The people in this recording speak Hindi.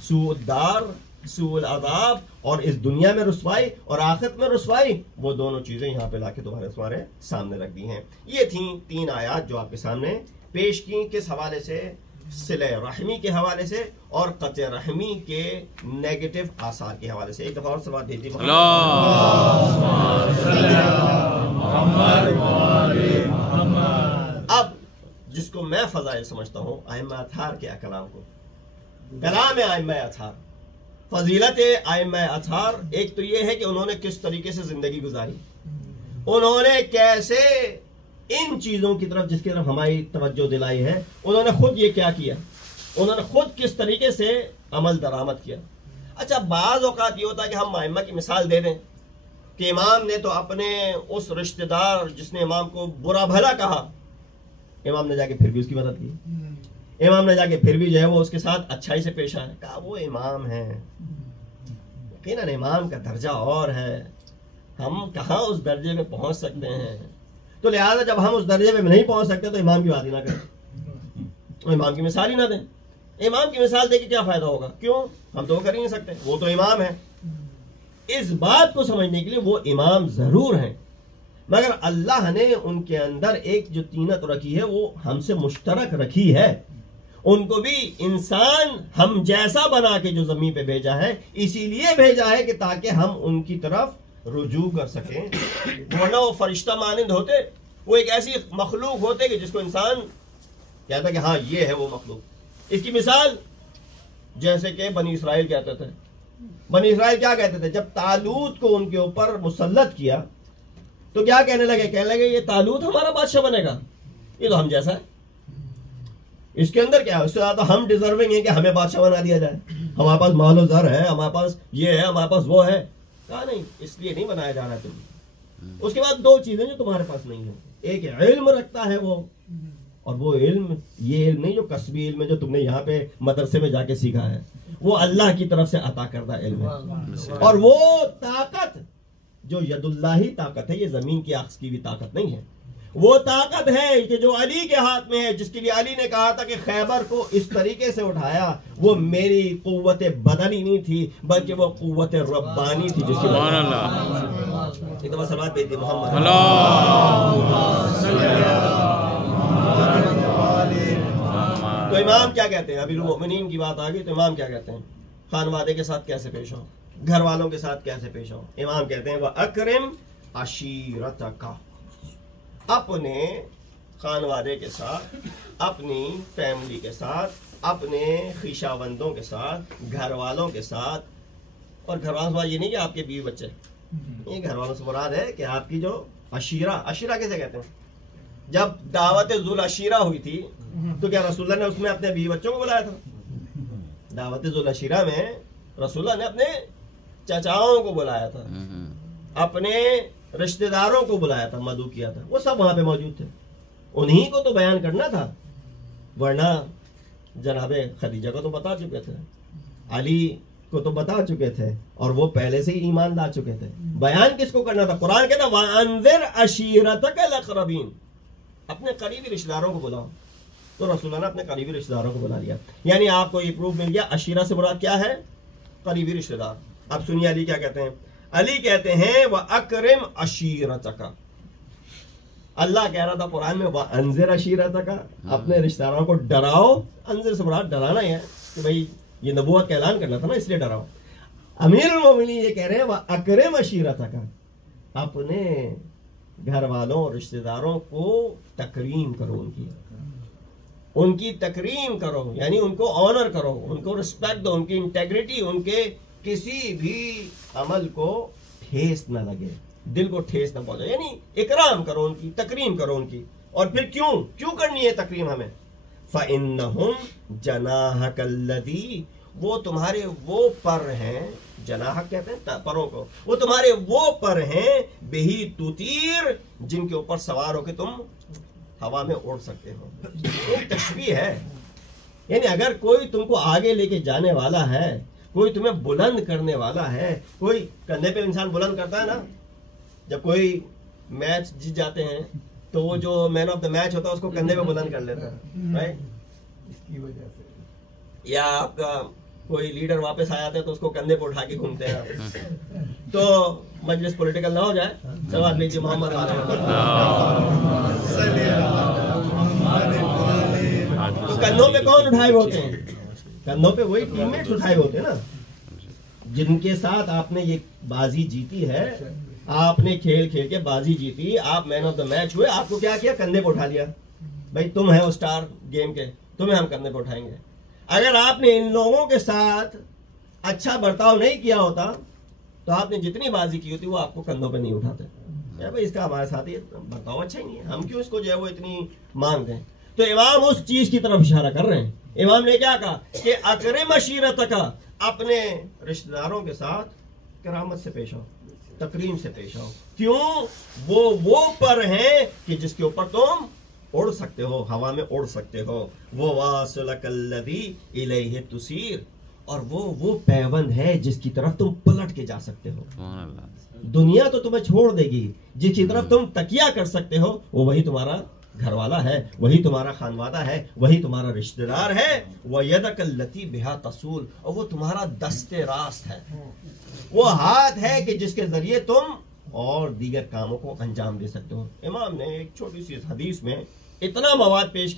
सूदार, सूल अज़ाब, और इस दुनिया में रुसवाई और आखिरत में रुसवाई, वो दोनों चीजें यहाँ पे लाके तुम्हारे सामने रख दी हैं। ये थी 3 आयात जो आपके सामने पेश की। किस हवाले से? सिले रहमी के हवाले से और कत्ए रहमी के नेगेटिव आसार के हवाले से। एक दफा और सवाल देती अब जिसको मैं फजाइल समझता हूँ आइम्मा अथहार के कलाम को, कलाम आइम्मा अथहार, फजीलत आइम्मा अथहार, एक तो ये है कि उन्होंने किस तरीके से जिंदगी गुजारी, उन्होंने कैसे इन चीजों की तरफ जिसकी तरफ हमारी तवज्जो दिलाई है, उन्होंने खुद ये क्या किया, उन्होंने खुद किस तरीके से अमल दरामद किया। अच्छा, बाज़ औक़ात ये होता है कि हम आइम्मा की मिसाल दे दें कि इमाम ने तो अपने उस रिश्तेदार जिसने इमाम को बुरा भला कहा, इमाम ने जाके फिर भी उसकी मदद की, इमाम ने जाके फिर भी जो है वो उसके साथ अच्छाई से पेश आया, कहा वो इमाम है, यकीनन इमाम का दर्जा और है, हम कहाँ उस दर्जे में पहुंच सकते हैं। तो लिहाजा जब हम उस दर्जे में नहीं पहुंच सकते तो इमाम की बात ही ना करें, तो इमाम की मिसाल ही ना दें। इमाम की मिसाल देके क्या फायदा होगा? क्यों? हम तो कर ही नहीं सकते, वो तो इमाम है। इस बात को समझने के लिए वो इमाम जरूर हैं, मगर अल्लाह ने उनके अंदर एक जो तीनत रखी है वो हमसे मुश्तरक रखी है। उनको भी इंसान हम जैसा बना के जो जमीन पे भेजा है, इसीलिए भेजा है कि ताकि हम उनकी तरफ रुजू कर सकें। वरना वो फरिश्ता मानिंद होते, वो एक ऐसी मखलूक होते कि जिसको इंसान कहता कि हाँ ये है वो मखलूक। इसकी मिसाल जैसे कि बनी इसराइल कहते थे। बनी इसराइल क्या कहते थे? जब तालूत को उनके ऊपर मुसल्लत किया तो क्या कहने लगे? कहने लगे ये तालूत हमारा बादशाह बनेगा, ये तो हम जैसा है, इसके अंदर क्या है, उससे ज्यादा हम डिजर्विंग है कि हमें बादशाह बना दिया जाए, हमारे पास मालो ज़र है, हमारे पास ये है, हमारे पास वो है। कहा नहीं, इसलिए नहीं बनाया जा रहा है तुम्हें। उसके बाद 2 चीजें जो तुम्हारे पास नहीं है, एक इल्म रखता है वो, और वो इल्म ये इल्म नहीं जो कसबी इल्म है जो तुमने यहाँ पे मदरसे में जाके सीखा है, वो अल्लाह की तरफ से अता करदा इल्म है। और वो ताकत जो यदुल्लाही ताकत है, ये जमीन की अख्स की भी ताकत नहीं है, वो ताकत है कि जो अली के हाथ में है, जिसके लिए अली ने कहा था कि खैबर को इस तरीके से उठाया, वो मेरी कुव्वत बदनी नहीं थी बल्कि वो कुव्वत रब्बानी थी, जिसकी सलात भेज दी मोहम्मद। तो इमाम क्या कहते हैं? अमीरुल मोमिनीन की बात आ गई तो इमाम क्या कहते हैं? खानवादे के साथ कैसे पेश हो, घर वालों के साथ कैसे पेश हो। इमाम कहते हैं वह अकरम अशीरतका, अपने खानवादे के साथ, अपनी फैमिली के साथ, अपने खिशाबंदों के साथ, घर वालों के साथ। और घर वालों से ये नहीं कि आपके बीवी बच्चे, ये घर वालों से मुराद है कि आपकी जो अशीरा, अशीरा कैसे कहते हैं? जब दावत जुल अशीरा हुई थी तो क्या रसूलुल्लाह ने उसमें अपने बीवी बच्चों को बुलाया था? दावत जुल अशीरा में रसूलुल्लाह ने अपने चाचाओं को बुलाया था, अपने रिश्तेदारों को बुलाया था, मदू किया था, वो सब वहां पे मौजूद थे, उन्हीं को तो बयान करना था। वरना जनाबे खदीजा को तो बता चुके थे, अली को तो बता चुके थे, और वो पहले से ही ईमान ला चुके थे। बयान किसको करना था? कुरान कहता वअंज़िर अशीरतकल अक़रबीन, अपने करीबी रिश्तेदारों को बुलाओ। तो रसूलुल्लाह ने अपने करीबी रिश्तेदारों को बुला लिया, यानी आपको ये प्रूफ मिल गया अशीरा से मुराद क्या है? करीबी रिश्तेदार। अब सुनिए अली क्या कहते हैं। अली कहते हैं वह अकरम अशीरतका, अल्लाह कह रहा था कुरान में वह अंजिर अशीरतका, अपने रिश्तेदारों को डराओ। अंजिर से मुराद डराना ही है कि भाई ये नबूवत का ऐलान करना था ना, इसलिए डराओ। अमीरुल मोमिनीन ये कह रहे हैं वह अकरम अशीरतका, अपने घर वालों और रिश्तेदारों को तकरीम करो, उनकी तकरीम करो, यानी उनको ऑनर करो, उनको रिस्पेक्ट दो, उनकी इंटेग्रिटी, उनके किसी भी अमल को ठेस न लगे, दिल को ठेस न पहुंचे, यानी इकराम करो उनकी, तकरीम करो उनकी। और फिर क्यों करनी है तकरीम हमें? फ़इन्नहुम जनाहकल्लज़ी, वो तुम्हारे वो पर हैं, जनाह कहते हैं परों को, वो तुम्हारे वो पर हैं, बिही तुतीर, जिनके ऊपर सवार होकर तुम हवा में उड़ सकते हो। एक तशबीह है, यानी अगर कोई तुमको आगे लेके जाने वाला है, कोई तुम्हें बुलंद करने वाला है, कोई कंधे पे इंसान बुलंद करता है ना, जब कोई मैच जीत जाते हैं तो वो जो मैन ऑफ द मैच होता है उसको कंधे पे बुलंद कर लेता है, राइट? इसकी वजह से, या आपका कोई लीडर वापस आ जाते हैं तो उसको कंधे पर उठा के घूमते हैं। तो मजलिस पॉलिटिकल ना हो जाए, सवाल लीजिए मोहम्मद तो कंधों पे कौन उठाए होते हैं? कंधों पे वही टीममेट्स उठाए होते हैं ना, जिनके साथ आपने ये बाजी जीती है। आपने खेल खेल के बाजी जीती, आप मैन ऑफ द मैच हुए, आपको क्या किया? कंधे पे उठा लिया। भाई तुम है स्टार गेम के, तुम्हें हम कंधे पे उठाएंगे। अगर आपने इन लोगों के साथ अच्छा बर्ताव नहीं किया होता तो आपने जितनी बाजी की होती वो आपको कंधों पे नहीं उठाते। भाई इसका हमारे साथ ये बर्ताव अच्छा ही नहीं है, हम क्यों इसको जो है वो इतनी मांग दें? तो इमाम उस चीज की तरफ इशारा कर रहे हैं। इमाम ने क्या कहा कि अकरम अशीरत का, अपने रिश्तेदारों के साथ करामत से पेश आओ, तकरीम से पेश आओ। क्यों? वो पर हैं कि जिसके ऊपर तुम उड़ सकते हो, हवा में उड़ सकते हो। वो वासलकल्लज़ी इलैहि तुसीर, और वो पैबंद है जिसकी तरफ तुम पलट के जा सकते हो। दुनिया तो तुम्हें छोड़ देगी, जिसकी तरफ तुम तकिया कर सकते हो वो वही तुम्हारा घर वाला है, वही तुम्हारा खानवादा है, वही तुम्हारा रिश्तेदार है। वयदकल्लती बिहा तसूल, और वो तुम्हारा दस्ते रास्त है, वो हाथ है कि जिसके जरिए तुम और दीगर कामों को अंजाम दे सकते हो। इमाम ने एक छोटी सी हदीस में इतना मवाद पेश किया।